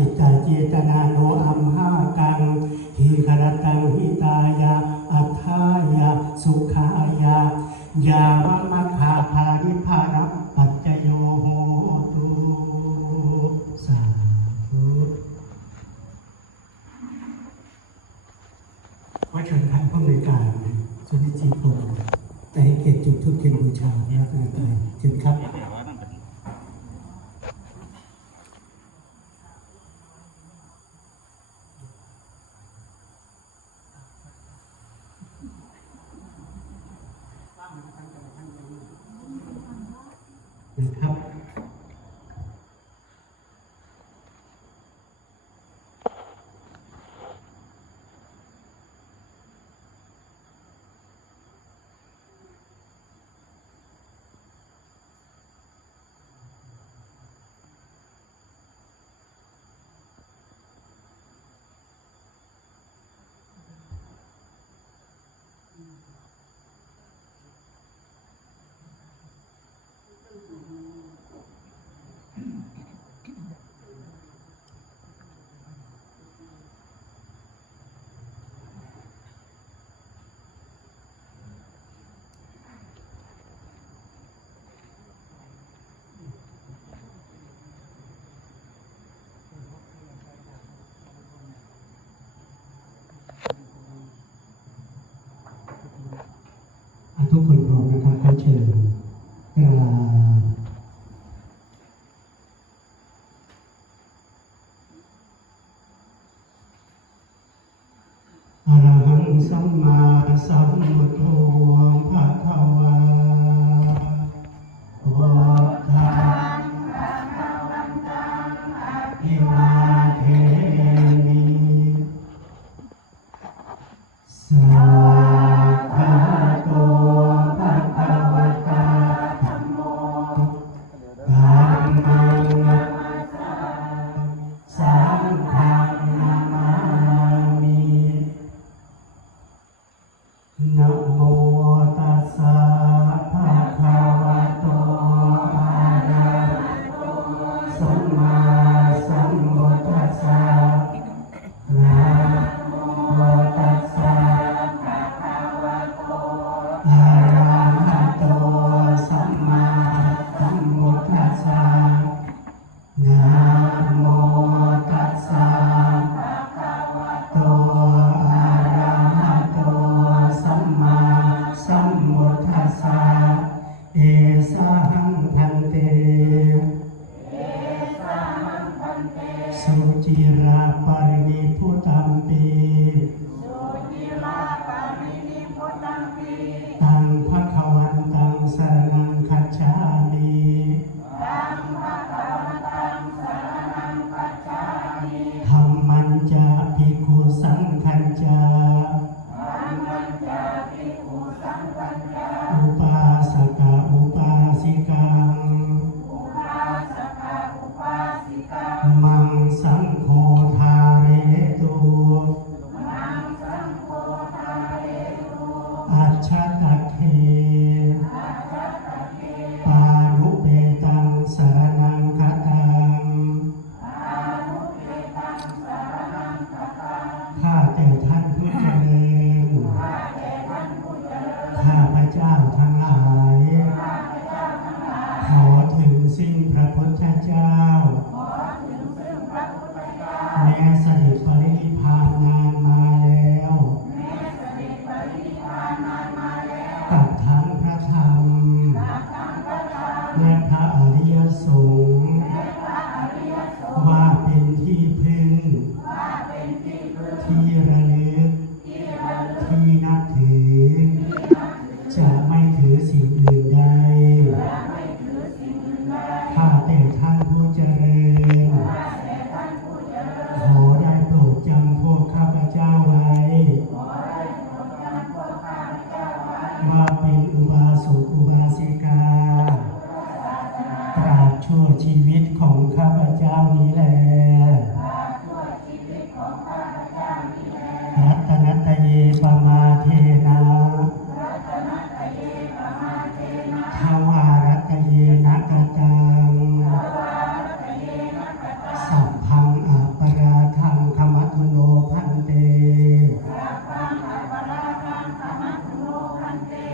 จิตตเจตนาโนอัมห้ากัง เชิญกราบอรหังสัมมาสัมพุทโธพระทวา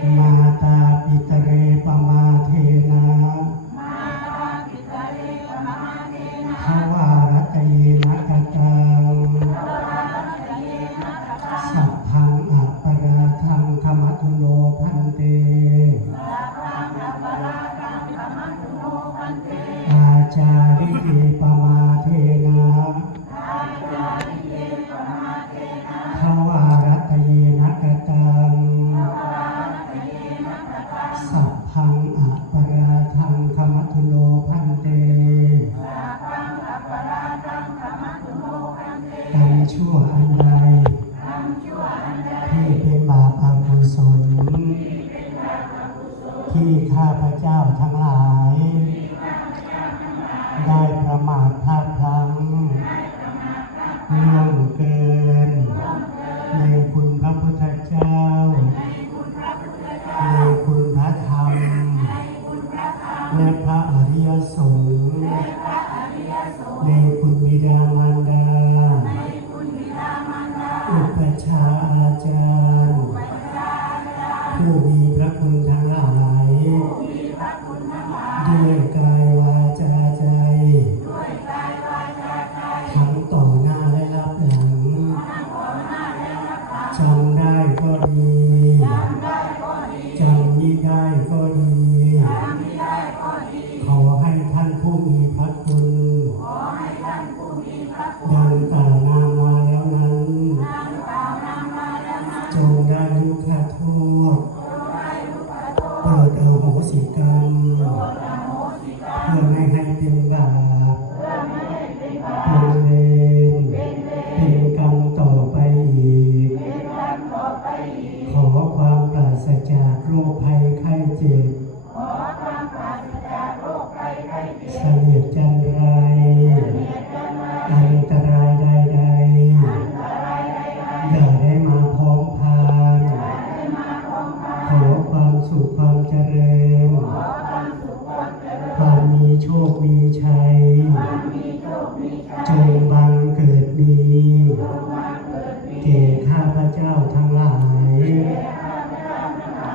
Amen.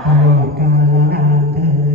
ตลอดกา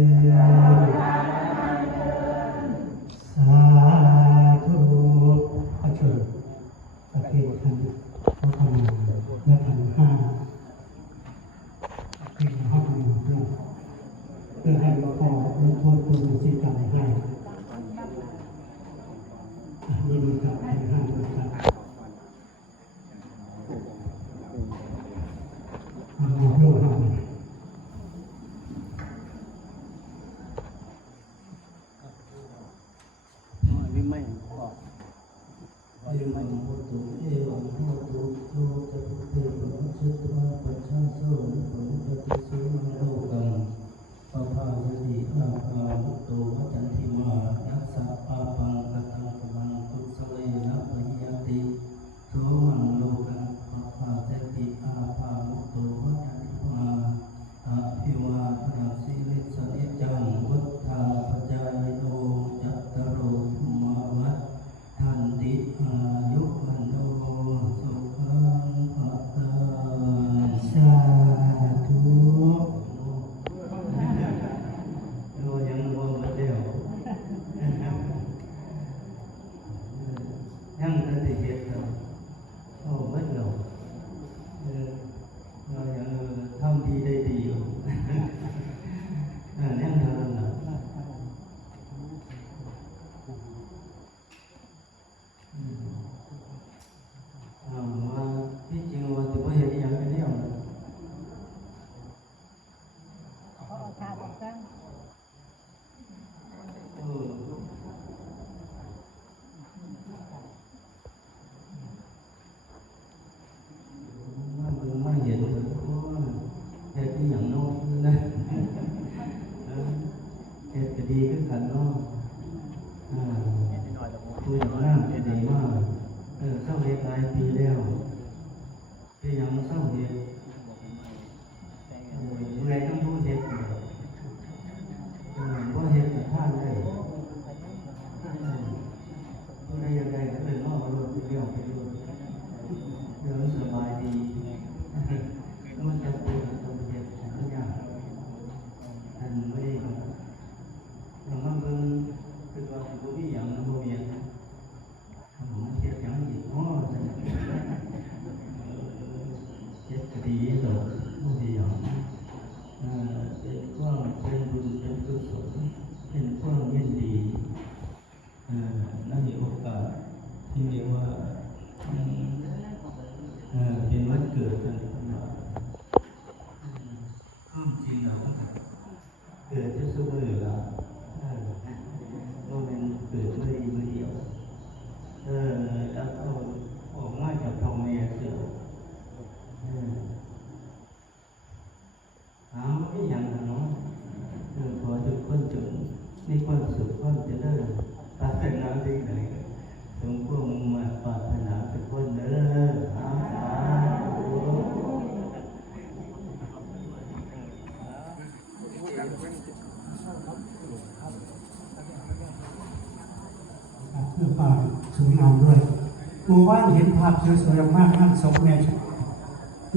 หมู่บ้านเห็นภาพสวยๆมากๆนั่งศพเนี่ย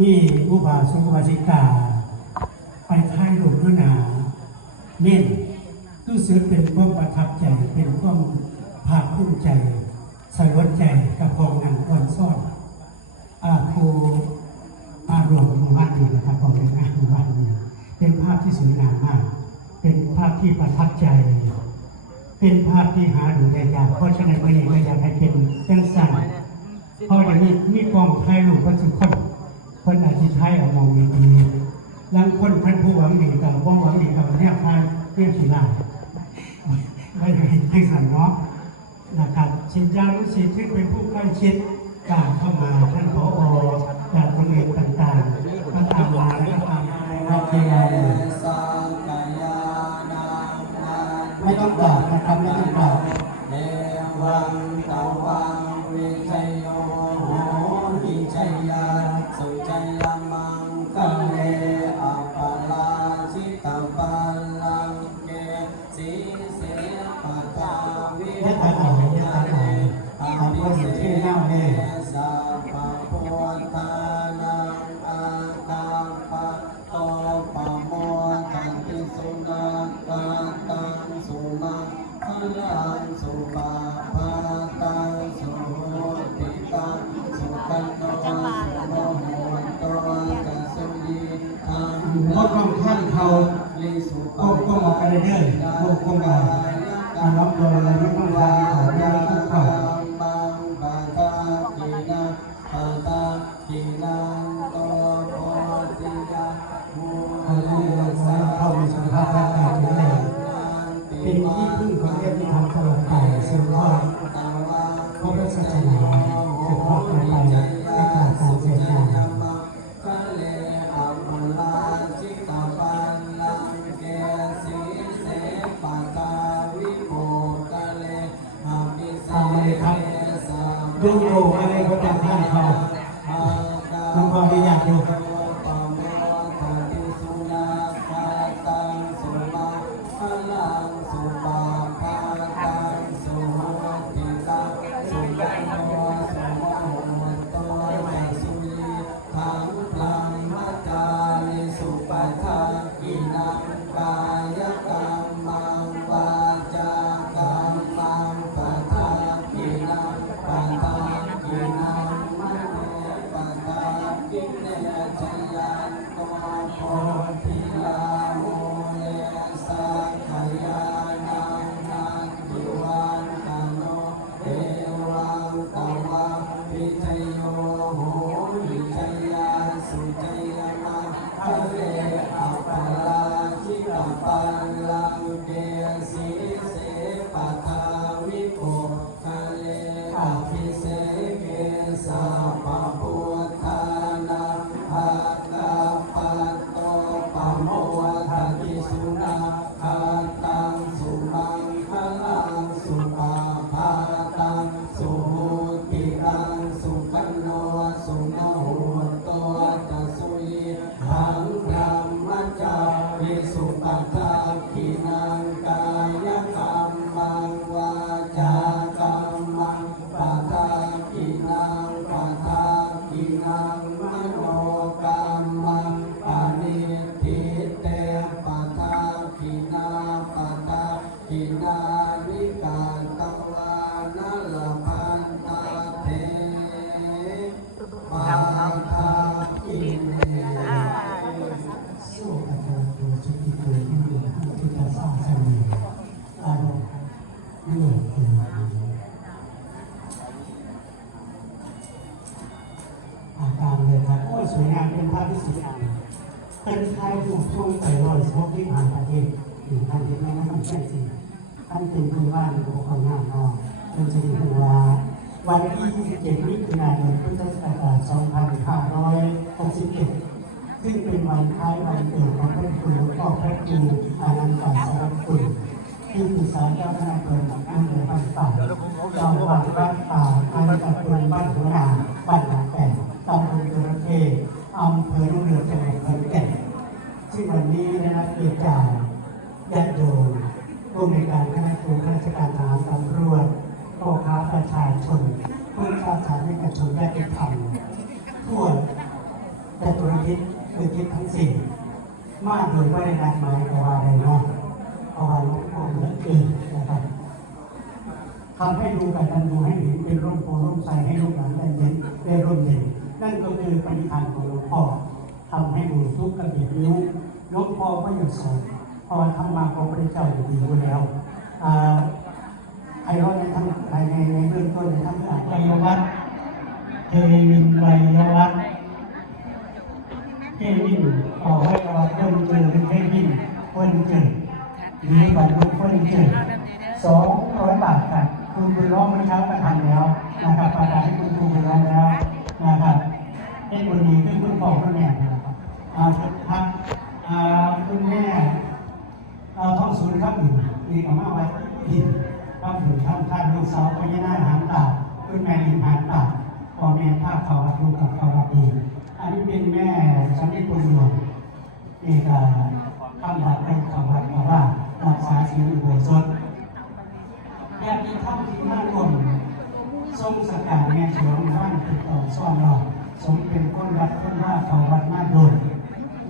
นี่ผู้บาสุภาสิกาไปท้ายหลวงด้วยนาเน่นรู้สึกเป็นความประทับใจ เป็นความภาคภูมิใจสลดใจกับกองงานก่อนซ่อนอาครูอารวมหมู่บ้านนี้นะครับของงานหมู่บ้านนี้เป็นภาพที่สวยงามมาก เป็นภาพที่ประทับใจ เป็นภาพที่หาดูได้ยากเพราะฉะนั้นวันนี้ก็อยากให้เป็นเรื่องสั่น่านี้มีกองไทยรูปวัตถุคนคนอาจจะไทยเอามองดีๆลังคนท่านผู้หวังดีกับว่าหวังดีกับเนี่ยพายเรื่องสีลาไม่ได้ให้สั่นเนาะนะครับชินจารุสิทธิ์ที่เป็นผู้ใกล้ชิดกล่าวเข้ามาท่านผอจากโรงเรียนต่างๆก็ตามมาแล้วก็ตามมาครับที่เร งสุปาพาตังสุติตังสุขันโตโมหันโตกัสสีทังงดลงท่านเขาก็มากันเรื่อยๆพวกก็มาอารับโดยอะไรไม่ต้องฟังเขาไม่ต้องขา น้องพ่อได้อยากดูป ต พระครูอานันต์ปัสสรคุณที่ปรึกษาเจ้าคณะอำเภอหลักอำเภอบ้านป่าเจ้าวัดบ้านป่าอันตะเปือนบ้านหัวหนาบ้านหลังแก่ตำบลตุรเทพอำเภอหนองเรือจังหวัดขอนแก่นซึ่วันนี้นะครับเกียรติจากญาติโยมผู้ในวยการคณะครูข้าราชการทหารตำรวจพ่อค้าประชาชนผู้ชาติศาสนาชนญาติธรรมทั่วแต่ตุรทิศคือทิศทั้งสี่ มากโดยไม่ได้นัดหมายกับว่าอะไรเนาะเอาไว้หลวงพ่อเหมือนเองนะครับทำให้ดูกันทันดูให้เห็นเป็นร่มโพร่มใสให้ลูกหลานได้เห็นได้ร่มเย็นนั่นก็คือปณิธานของหลวงพ่อทำให้ดูทุกกระเบียดนิ้วหลวงพ่อก็อยากสอนพอทำมาของพระเจ้าอยู่ดีอยู่แล้วไอ้รถในทั้งในในเบื้องต้นในทั้งสายไวยวัฒน์เทวินไวยวัฒน์ เทวินออกไว้วัฒน์เพิ่นเจอเป็นเทวินเพิ่นเจอหรือบัตรเพิ่นเจอสองร้อยบาทครับคุณบุญร้องเมื่อเช้าก็ทำแล้วนะครับประกาศให้คุณครูบุญร้องแล้วนะครับให้บุญนี้คือคุณพ่อคุณแม่นะครับอ่าครับอ่าคุณแม่เราท่องศูนย์ครับอยู่งมีคำว่าไว้ดินครับอยู่งท่านท่านลูกสาวพญานาคหางตาคุณแม่ลินหางตาพ่อแม่ภาคเขาดลูกกับเขาวัดดี อันนี้เป็นแม่ชั้นที่ปุญญงนี่ก็คำบัตรเป็นคำบัตรมาว่ารักษาศีลอุโบสถญาติธรรมที่มารวมทรงสกัดแม่หลวงบ้านติดต่อซ่อนรอสมเป็นคนวัดคนว่าเขาวัดมาโดน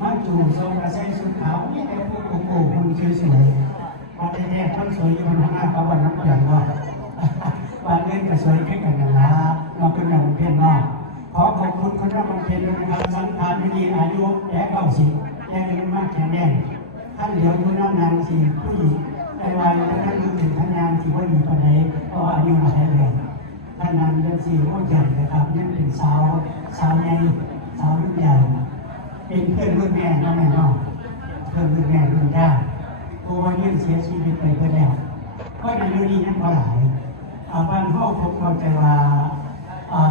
มันจูทรงกระใสสุดขาวนี่แต่พวกโกโก้คนสวยๆมาแท้ๆคนสวยอยู่บนหน้าเขาวันน้ำเกลือว่าวันเล่นก็สวยขึ้นกันนะละเราเป็นอย่างเพียนนอก เพ็ญนะครับสังขารมีอายุแก่เก้าสิบแก่เงินมากแข็งแรงท่านเหลียวอยู่น้ำนานสี่ผู้หญิงในวัยท่านรู้ถึงท่านงานที่ว่าดีปานใดเพราะอายุหลายแล้วท่านนั้นเดินสี่ว่าใหญ่นะครับนี่เป็นสาวสาวใหญ่สาวรุ่นใหญ่เป็นเพื่อนรุ่นแม่น้องแม่น้องเพื่อนรุ่นแม่รุ่นย่าผู้ว่าเยี่ยมเสียชีวิตไปเพื่อแล้วก็ในเรื่องนี้นั่นพอหลายอ่าบ้านห้องผมเข้าใจว่า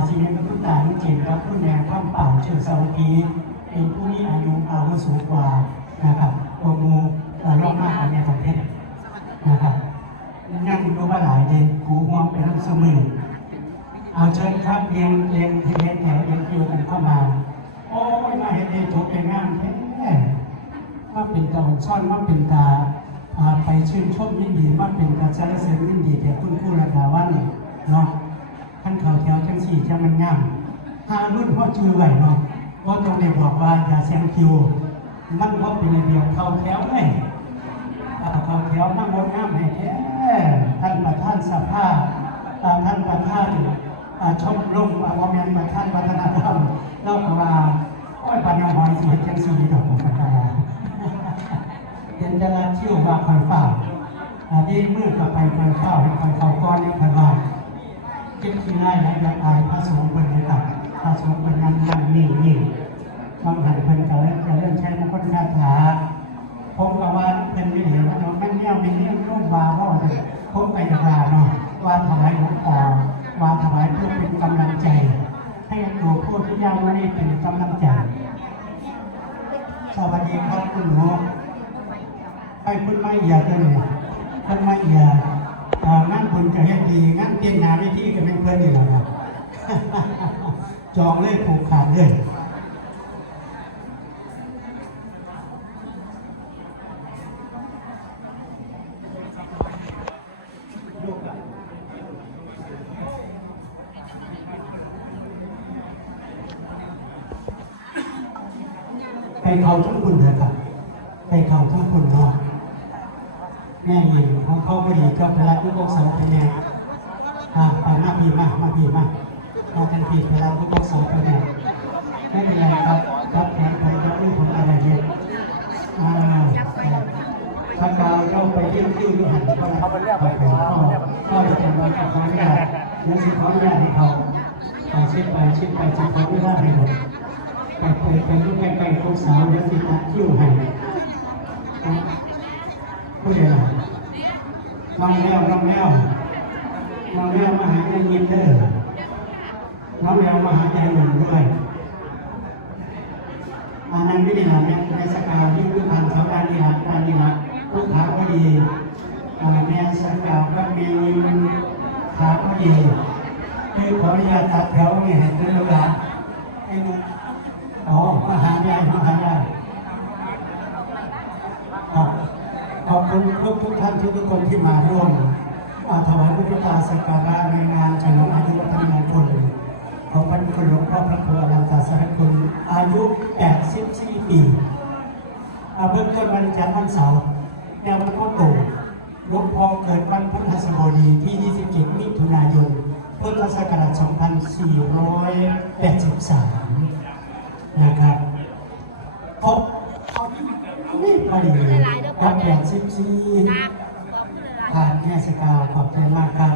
สิ่งนี้เป็นผู้ตายจริงครับผู้แนวข้ามเป่าเชื่อสาวกีเป็นผู้มีอายุอาวุโสกว่านะครับโอมูรอบมากกว่าในประเทศนะครับยังดูว่าหลายเลยกูมองเป็นสมือเอาเชิญครับเรียงเรียงเรียงแถวเรียงคิวกันเข้ามา โอ้ยมาเห็นเองถูกเป็นงามแท้มาเป็นตาซ่อนมาเป็นตาอ่าไปชื่นชมยินดีมาเป็นตาสารเสริญยินดีแต่คุณครูระดาวันเนาะ เขาแถวจังสี่จะมันงามหารุ่นพ่อจือไหวเนาะว่าตรงนี้บอกว่าอย่าเสียงคิว มันก็เป็นระเบียบเขาแถวเลยอ่เขาแถวมากงดงามให้แท้ท่านประธานสภาอ่าท่านประธานชมรมอ่าว่าแมนประธานวัฒนธรรมเล่าก็ว่าโอ้ยปัญญาหอยสิเจังซี่ดอกของกันว่าเห็นจะละเที่ยวว่าคอยเฝ้าอ่าดีมือกับไปคอยเฝ้าให้คอยเข้าก้อนนี่คอยว่า เก็บที่ง่ายและอยากอายพระสงฆ์เพิ่นนะครับพระสงฆ์เพิ่นนั่งนั่งนิ่งนิ่บางหันเพิ่นก็เลยจะเริ่มใช้มงคลคาถาผมก็ว่าเพิ่นไม่เห็นว่าเนาะแม่นแนวเป็นเรื่องร่วมว่าว่าแต่ผมไปว่าเนาะว่าถวายหลวงพ่อมาถวายเพื่อเป็นกำลังใจ ให้ตัวผู้ที่ยังไม่ได้เป็นกำลังใจสวัสดีครับคุณหนูให้คุณไม่เหยียดเลยคุณไม่เหยียดางานบุญจะให้ดีงั้นเตียนานวิธีก็เป็นเพื่อนนี่แหละครับ จองเลยผูกขาดเลย ให้เขาทั้งคุณเลยครับให้เขาทั้งคุณเนาะแม่ยินของเขาไม่ดีก็ไปรับลูกสาวไปแม่อ่าไปมาพี่มามาพี่มามาทันพี่ไปรับลูกสาวไปแม่ไม่เป็นไรครับรับแทนผมรับลูกผมอะไรเนี่ยอ่าถ้าเราเราไปเที่ยวที่วิหารก็เขาไปเรียกไปขอก็จะเป็นวันขออนุญาตนั่นสิขออนุญาตให้เขาไปเช็ดไปเช็ดไปจะขออนุญาตให้หมดไปไปไปลูกไปไปพวกสาวเดี๋ยวสิตัดคิ้วให้นผู้ใหญ่น้องแล้วน้องแล้วน้องแล้วมาหาใจเย็นเด้อน้องแล้วมาหาใจหนุ่มด้วยอันนั้นไม่ได้หลับเนี่ยในสกาวที่ผู้ผ่านสาวการดีหลักการดีหลักผู้ขาก็ดี กาวก็มีขาก็ดีคือขออนุญาตตัดแถวเนี่ยให้เป็นเวลาให้มันอ๋อมาหาญาณมาหาญาณครับขอบคุณทุกทุกท่านทุกทุกคนที่มาร่วมถวายพุทธตาสักการะในงานฉลองอายุวัฒนมงคลของพระคุณหลวงพ่อพระครูอนันตสารคุณอายุ 84 ปีเบื้องต้นวันจันทร์วันเสาร์แนววันพ่อตู่ หลวงพ่อเกิดวันพฤหัสบดีที่ 27 มิถุนายน พุทธศักราช 2483 นะครับพบนี่พอดีรับแปดสิบสี่ผ่านแม่สกาวขอบใจมากครับ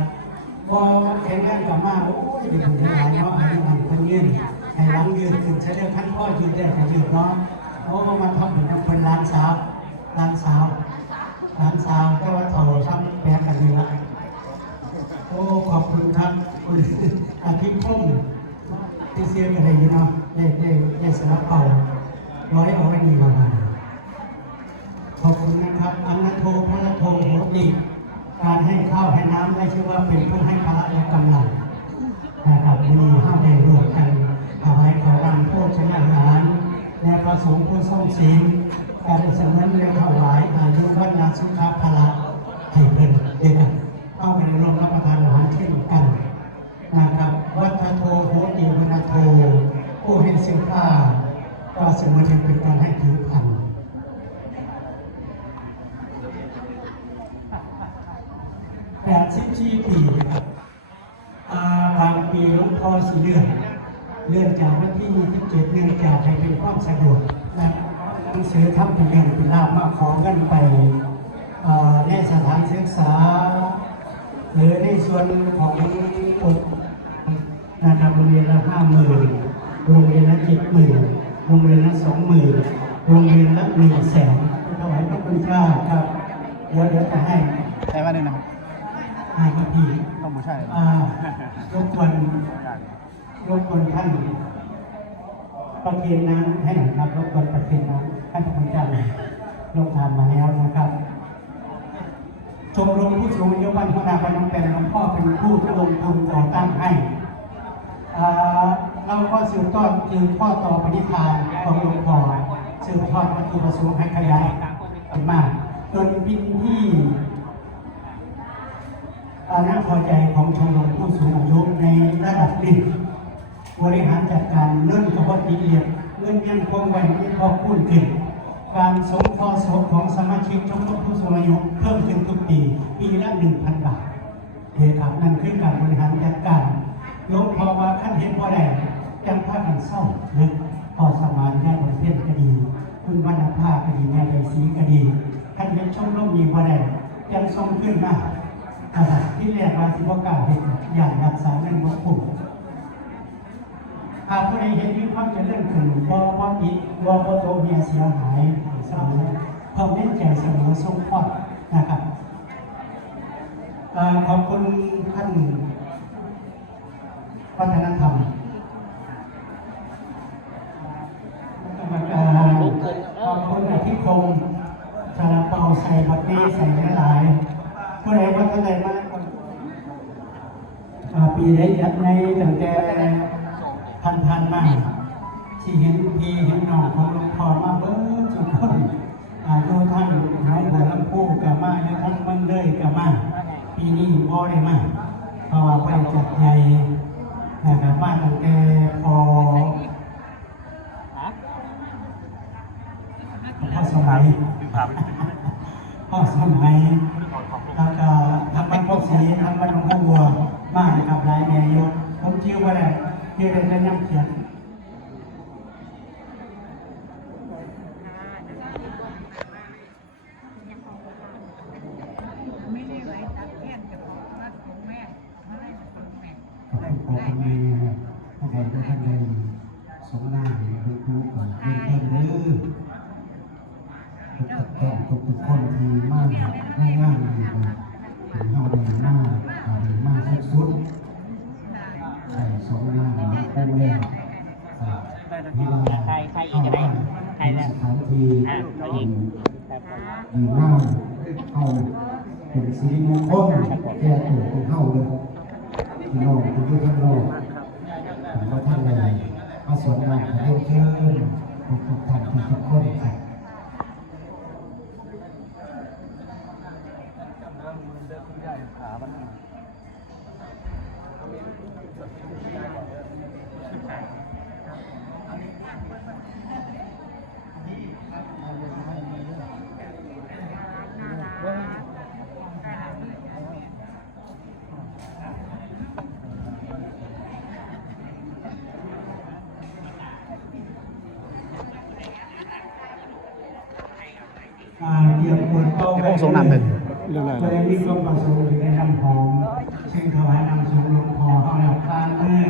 พอแข็งแรงกลับมาโอ้ยเป็นคนที่หลายเนาะอายุมันคนยืนให้หลังยืนขึ้นใช้ได้ขั้นพ่อยืนได้แต่ยืนเนาะโอ้มาทำเหมือนกับเป็นร้านสาวร้านสาว ร้านสาวแต่ว่าโถซ้ำแปลกันเลยละโอ้ขอบคุณครับคุณอาทิตย์พุ่มที่เสียกันเลยเนาะได้ได้ได้สลับเป่าร้อยเอาไว้ดีกว่าขอบคุณนะครับอันนโทพระโทโหติการให้ข้าวให้น้ำได้ชื่อว่าเป็นผู้ให้พละและกำลังนะครับวันนี้ห้าได้รวมกันถวายขอรำโภชนาอาหาร และประสงค์ผู้ทรงศีล การสำนักเรียนถวายอายุวัฒนสุขภละให้เพิ่นด้วกันเข้าไปในโรงรับประทานอาหารเช่นกันนะครับวัฒโทโหติวนโทผู้ให้เสื้อผ้าก็เสมือนเป็นการให้ผิวพรรณแปดสิบสี่ปีนะครับาบางปีหลวงพ่อสีเลื่อนเลื่อนจากวันที่27เจ็ดหนื่องจากให้เป็นความสะดวก หนังสือทำเป็นเรื่องเป็นราวมาขอเงินไปเอ่อในสถานศึกษา หรือในส่วนของอุดนะครับโรงเรียนละห้าหมื่นโรงเรียนละเจ็ดหมื่นโรงเรียนละสองหมื่นโรงเรียนละหนึ่งแสนถวายพระคุณเจ้าครับเดี๋ยวเดี๋ยวจะให้ใช่ว่าหนึ่งนะครับให้พระพี่ต้องไม่ใช่อ่ารบกวนรบกวนท่านประเคนน้ำให้หน่อยครับรบกวนประเคนน้ำ ให้พระคุณเจ้าหน่อยลงทานมาแล้วนะครับ ชมรมผู้สูงอายุบ้านพนาพนมเป็นหลวงพ่อเป็นผู้ที่ลงทุนก่อตั้งให้เราก็สืบทอดสืบทอต่อปณิธานของหลวงพ่อสืบทอดวัตถุประสงค์ให้ขยายมากจนพินที่น่าพอใจของชมรมผู้สูงอายุในระดับหนึ่งบริหารจัดการเงินกระบอกดีเอียดเงินยังคงไว้ที่พอพูดขึ้น การสงเคราะห์ศพของสมาชิกชมรมผู้สูงอายุเพิ่มขึ้นทุกปีปีละหนึ่งพันบาทเหตุครับนั่นคือการบริหารจัดการหลวงพ่อว่าขั้นเห็นพ่อแดงจังพากันเศร้าหรือพอสมานแม่บนเพียนก็ดี คุณวรรณภาก็ดีแม่ใบสีก็ดีขั้นเห็นชมรมมีพ่อแดงยังทรงขึ้นมาอ่าที่เรียกว่าสิบกาเห็นอย่างรักษาเรื่องวัตถุ หากผู้ใดเห็นมีความเจริญขึ้นบ่บ่ติดบ่บ่โตเฮียเสียหายเสมอเพิ่มเน้นใจเสมอทรงพอดนะครับขอบคุณท่านวัฒนธรรมกรรมการขอบคุณอธิคมซาลาเปาใส่บักนี้ใส่หลายผู้ใดว่าท่านใดมาอ่าปีใดยัดในตั้งแต่ มาที่เห็นพี่เห็นน้องของหลวงพ่อมาเบิ้ทุกคนอาดูท่านน้องหัวลำพูกับมาอยู่ทั้งมืองเลยกับมาปีนี้บ่ได้มาเพราะว่าไปจัดใหญ่นะครับมาตั้งแต่พอพ่อสมัยพ่อสมัยแล้วก็ทำบ้านพวกสีทำบ้านหลวงพ่อวัวมากนะครับหลายแนวอยู่ผมชื่อว่าอะไรชื่อเรียนได้ย่ำเขียน ไม่ได้ไว้ตัดแท่นกับของวัดของแม่ไม่ได้ของแม่ ขอบคุณของคนดีขอบคุณทุกท่านเลยสมนาทุกทุกคนทุกท่านเลยทุกท่านทุกทุกคนที่มากง่ายง่ายเลยนะถึงเท่าใดมากเอาดีมากสุดๆใส่สมนาหลวงพ่อแม่อ่าที่ว่าเข้ามาเป็นสถานที่ดีมากเอาเป็นสิริมงคลแก่ตัวของเข้าเลย พี่น้องคุณผู้ท่านโลกผมว่าท่านอะไรมาสวดมนต์เรียนเชิญทุกทุกๆท่านทุกคนครับเอ่า เตรียมควรเป้าในห้องส่งน้ำหนึ่งเรื่องอะไรมีความประสงค์ในน้ำหอมซึ่งถวายนำส่งหลวงพ่อเอาแล้วพานมือ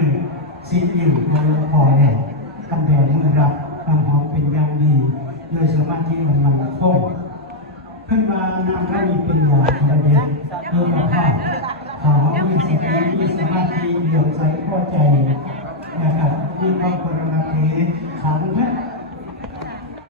ซิดอยู่ของหลวงพ่อเนี่ยคำแผ่มือรับน้ำหอมเป็นอย่างดีโดยสมาธิมันมันคงขึ้นมานำพระมีเป็นยาของประเด็นเพื่อมาภาพเขามีสติมีสมาธิเหลื่อมใสพอใจนะครับมีความปรารถ